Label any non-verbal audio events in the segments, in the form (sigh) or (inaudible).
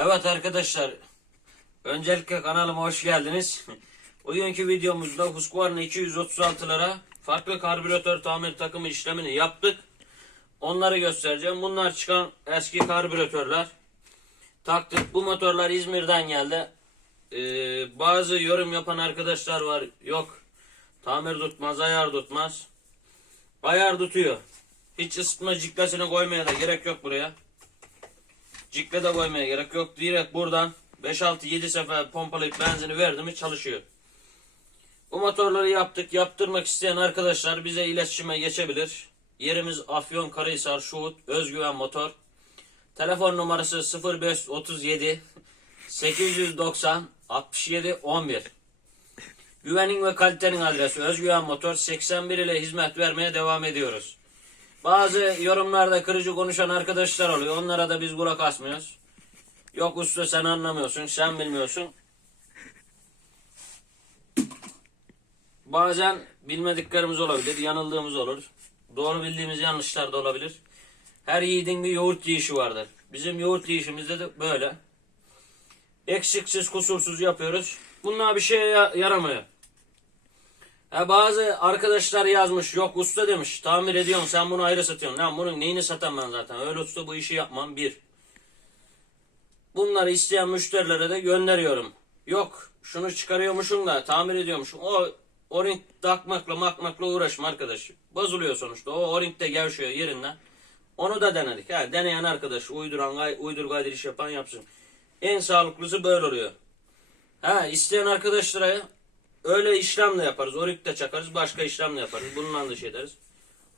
Evet arkadaşlar, öncelikle kanalıma hoş geldiniz. (laughs) Bugünkü videomuzda Husqvarna 236'lara farklı karbüratör tamir takımı işlemini yaptık. Onları göstereceğim. Bunlar çıkan eski karbüratörler. Taktık. Bu motorlar İzmir'den geldi. Ee, bazı yorum yapan arkadaşlar var. Yok tamir tutmaz, ayar tutmaz. Ayar tutuyor. Hiç ısıtma ciklasını koymaya da gerek yok buraya. Cikle de koymaya gerek yok. Direkt buradan 5-6-7 sefer pompalayıp benzini verdi mi çalışıyor. Bu motorları yaptık. Yaptırmak isteyen arkadaşlar bize iletişime geçebilir. Yerimiz Afyon Karahisar Şuhut Özgüven Motor. Telefon numarası 0537 890 67 11. Güvenin ve kalitenin adresi Özgüven Motor 81 ile hizmet vermeye devam ediyoruz. Bazı yorumlarda kırıcı konuşan arkadaşlar oluyor. Onlara da biz kulak asmıyoruz. Yok usta sen anlamıyorsun, sen bilmiyorsun. Bazen bilmediklerimiz olabilir, yanıldığımız olur. Doğru bildiğimiz yanlışlar da olabilir. Her yiğidin bir yoğurt yiyişi vardır. Bizim yoğurt yiyişimizde de böyle. Eksiksiz, kusursuz yapıyoruz. Bunlar bir şeye ya- yaramıyor. Ha, bazı arkadaşlar yazmış yok usta demiş tamir ediyorsun sen bunu ayrı satıyorsun. Lan bunun neyini satan ben zaten öyle usta bu işi yapmam bir. Bunları isteyen müşterilere de gönderiyorum. Yok şunu çıkarıyormuşum da tamir ediyormuşum. O o-ring takmakla makmakla uğraşma arkadaş. Bozuluyor sonuçta. O o-ring de gevşiyor yerinden. Onu da denedik. Ha, deneyen arkadaş uyduran, uydurgaydır iş yapan yapsın. En sağlıklısı böyle oluyor. Ha isteyen arkadaşlara öyle işlemle yaparız. Orik de çakarız. Başka işlemle yaparız. Bununla da şey ederiz.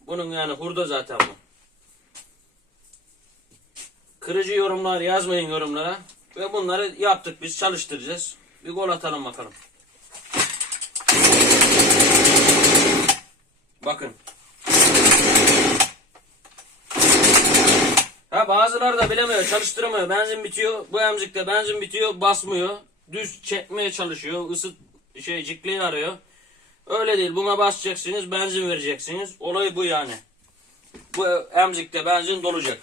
Bunun yani hurda zaten bu. Kırıcı yorumlar yazmayın yorumlara. Ve bunları yaptık biz çalıştıracağız. Bir gol atalım bakalım. Bakın. Ha bazıları da bilemiyor, çalıştıramıyor. Benzin bitiyor. Bu emzikte benzin bitiyor, basmıyor. Düz çekmeye çalışıyor. Isıt şey cikleyi arıyor. Öyle değil. Buna basacaksınız, benzin vereceksiniz. Olay bu yani. Bu emzikte benzin dolacak.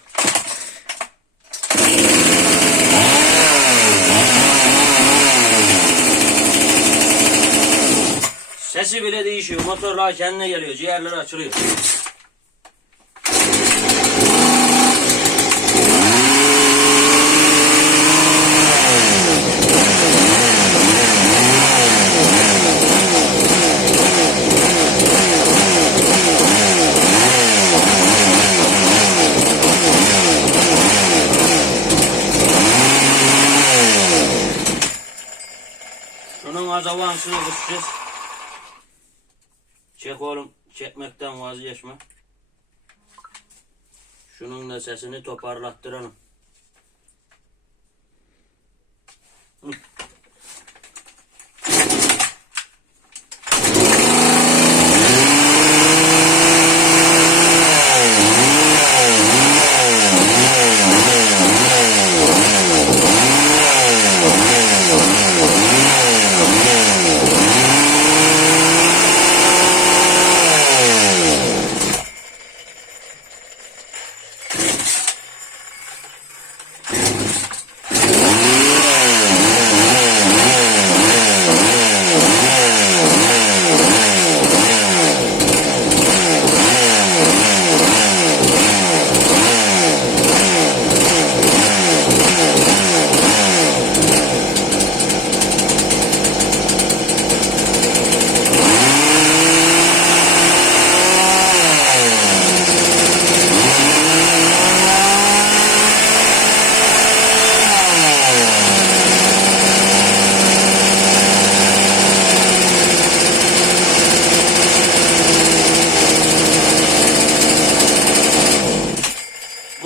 Sesi bile değişiyor. Motorlar kendine geliyor. Ciğerleri açılıyor. Şunun azavansını kısacağız. Çek oğlum. Çekmekten vazgeçme. Şunun da sesini toparlattıralım.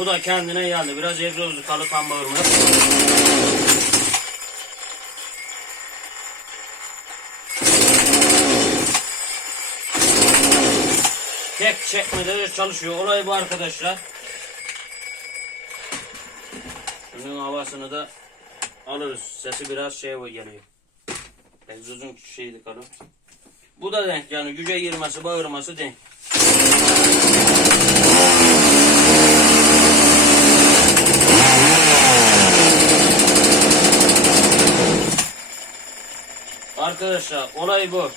Bu da kendine geldi. Biraz egzozlu kalı tam bağırma. Tek çekmede de çalışıyor. Olay bu arkadaşlar. Şunun havasını da alırız. Sesi biraz şey geliyor. Egzozun şeydi kalın. Bu da denk yani güce girmesi, bağırması denk. Arkadaşlar olay bu.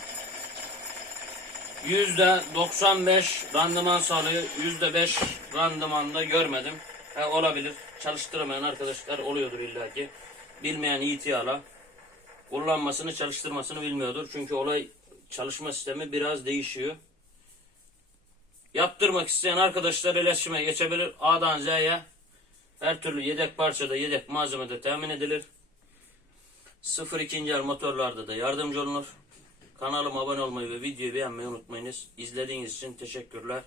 Yüzde 95 randıman sağlıyor. Yüzde 5 randımanda görmedim. He, olabilir. Çalıştıramayan arkadaşlar oluyordur illaki. Bilmeyen ihtiyala kullanmasını çalıştırmasını bilmiyordur. Çünkü olay çalışma sistemi biraz değişiyor. Yaptırmak isteyen arkadaşlar iletişime geçebilir. A'dan Z'ye her türlü yedek parçada, yedek malzemede temin edilir. Sıfır ikinci el motorlarda da yardımcı olunur. Kanalıma abone olmayı ve videoyu beğenmeyi unutmayınız. İzlediğiniz için teşekkürler.